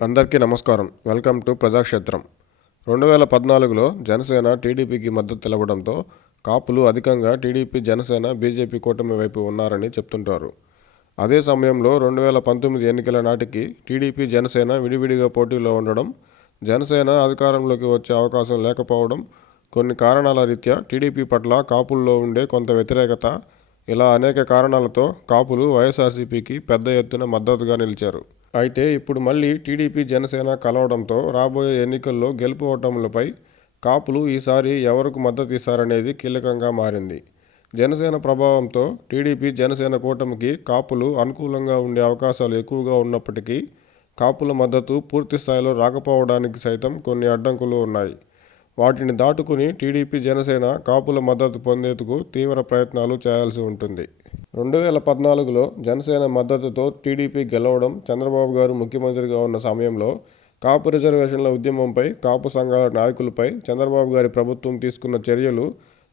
అందరికీ నమస్కారం. Welcome to Prajakshetram. రెండు వేల పద్నాలుగులో జనసేన టీడీపీకి మద్దతు తెలవడంతో కాపులు అధికంగా టీడీపీ జనసేన బీజేపీ కూటమి వైపు ఉన్నారని చెప్తుంటారు. అదే సమయంలో రెండు వేల పంతొమ్మిది ఎన్నికల నాటికి టీడీపీ జనసేన విడివిడిగా పోటీలో ఉండడం జనసేన అధికారంలోకి వచ్చే అవకాశం లేకపోవడం కొన్ని కారణాల రీత్యా టీడీపీ పట్ల కాపుల్లో ఉండే కొంత వ్యతిరేకత ఇలా అనేక కారణాలతో కాపులు వైఎస్ఆర్సీపీకి పెద్ద ఎత్తున మద్దతుగా నిలిచారు. అయితే ఇప్పుడు మళ్ళీ టీడీపీ జనసేన కలవడంతో రాబోయే ఎన్నికల్లో గెలుపు ఓటములపై కాపులు ఈసారి ఎవరికి మద్దతు ఇస్తారనేది కీలకంగా మారింది. జనసేన ప్రభావంతో టీడీపీ జనసేన కూటమికి కాపులు అనుకూలంగా ఉండే అవకాశాలు ఎక్కువగా ఉన్నప్పటికీ కాపుల మద్దతు పూర్తి స్థాయిలో రాకపోవడానికి సైతం కొన్ని అడ్డంకులు ఉన్నాయి. వాటిని దాటుకుని టీడీపీ జనసేన కాపుల మద్దతు పొందేందుకు తీవ్ర ప్రయత్నాలు చేయాల్సి ఉంటుంది. రెండు వేల పద్నాలుగులో జనసేన మద్దతుతో టీడీపీ గెలవడం చంద్రబాబు గారు ముఖ్యమంత్రిగా ఉన్న సమయంలో కాపు రిజర్వేషన్ల ఉద్యమంపై కాపు సంఘాల నాయకులపై చంద్రబాబు గారి ప్రభుత్వం తీసుకున్న చర్యలు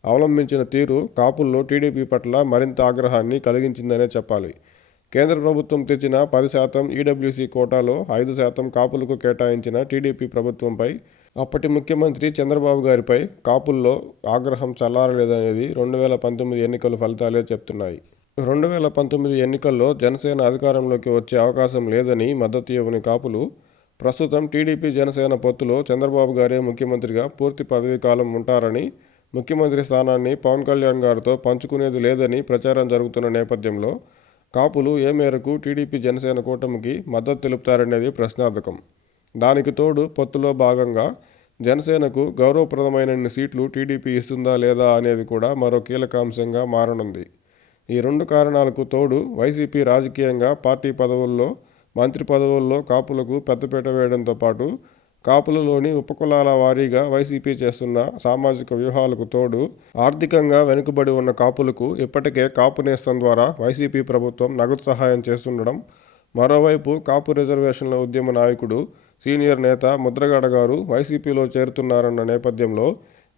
అవలంబించిన తీరు కాపుల్లో టీడీపీ పట్ల మరింత ఆగ్రహాన్ని కలిగించిందనే చెప్పాలి. కేంద్ర ప్రభుత్వం తెచ్చిన పది శాతం ఈడబ్ల్యూసీ కోటాలో ఐదు శాతం కాపులకు కేటాయించిన టీడీపీ ప్రభుత్వంపై అప్పటి ముఖ్యమంత్రి చంద్రబాబు గారిపై కాపుల్లో ఆగ్రహం చల్లారలేదనేది రెండు వేల పంతొమ్మిది ఎన్నికల ఫలితాలే చెప్తున్నాయి. రెండు వేల పంతొమ్మిది ఎన్నికల్లో జనసేన అధికారంలోకి వచ్చే అవకాశం లేదని మద్దతు ఇవ్వని కాపులు ప్రస్తుతం టీడీపీ జనసేన పొత్తులో చంద్రబాబు గారే ముఖ్యమంత్రిగా పూర్తి పదవీ కాలం ఉంటారని ముఖ్యమంత్రి స్థానాన్ని పవన్ కళ్యాణ్ గారితో పంచుకునేది లేదని ప్రచారం జరుగుతున్న నేపథ్యంలో కాపులు ఏ మేరకు టీడీపీ జనసేన కూటమికి మద్దతు తెలుపుతారనేది ప్రశ్నార్థకం. దానికి తోడు పొత్తులో భాగంగా జనసేనకు గౌరవప్రదమైన సీట్లు టీడీపీ ఇస్తుందా లేదా అనేది కూడా మరో కీలక అంశంగా మారనుంది. ఈ రెండు కారణాలకు తోడు వైసీపీ రాజకీయంగా పార్టీ పదవుల్లో మంత్రి పదవుల్లో కాపులకు పెద్దపీట వేయడంతో పాటు కాపులలోని ఉపకులాల వారీగా వైసీపీ చేస్తున్న సామాజిక వ్యూహాలకు తోడు ఆర్థికంగా వెనుకబడి ఉన్న కాపులకు ఇప్పటికే కాపు నేస్తం ద్వారా వైసీపీ ప్రభుత్వం నగదు సహాయం చేస్తుండడం మరోవైపు కాపు రిజర్వేషన్ల ఉద్యమ నాయకుడు సీనియర్ నేత ముద్రగడ గారు వైసీపీలో చేరుతున్నారన్న నేపథ్యంలో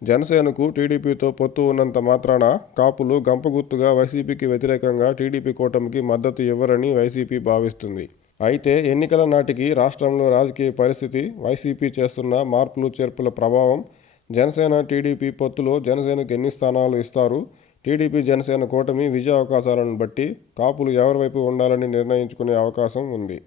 జనసేనకు టీడీపీతో పొత్తు ఉన్నంత మాత్రాన కాపులు గంపగుర్తుగా వైసీపీకి వ్యతిరేకంగా టీడీపీ కూటమికి మద్దతు ఇవ్వరని వైసీపీ భావిస్తుంది. అయితే ఎన్నికల నాటికి రాష్ట్రంలో రాజకీయ పరిస్థితి వైసీపీ చేస్తున్న మార్పులు చేర్పుల ప్రభావం జనసేన టీడీపీ పొత్తులో జనసేనకు ఎన్ని స్థానాలు ఇస్తారు? టీడీపీ జనసేన కూటమి విజయ అవకాశాలను బట్టి కాపులు ఎవరి వైపు ఉండాలని నిర్ణయించుకునే అవకాశం ఉంది.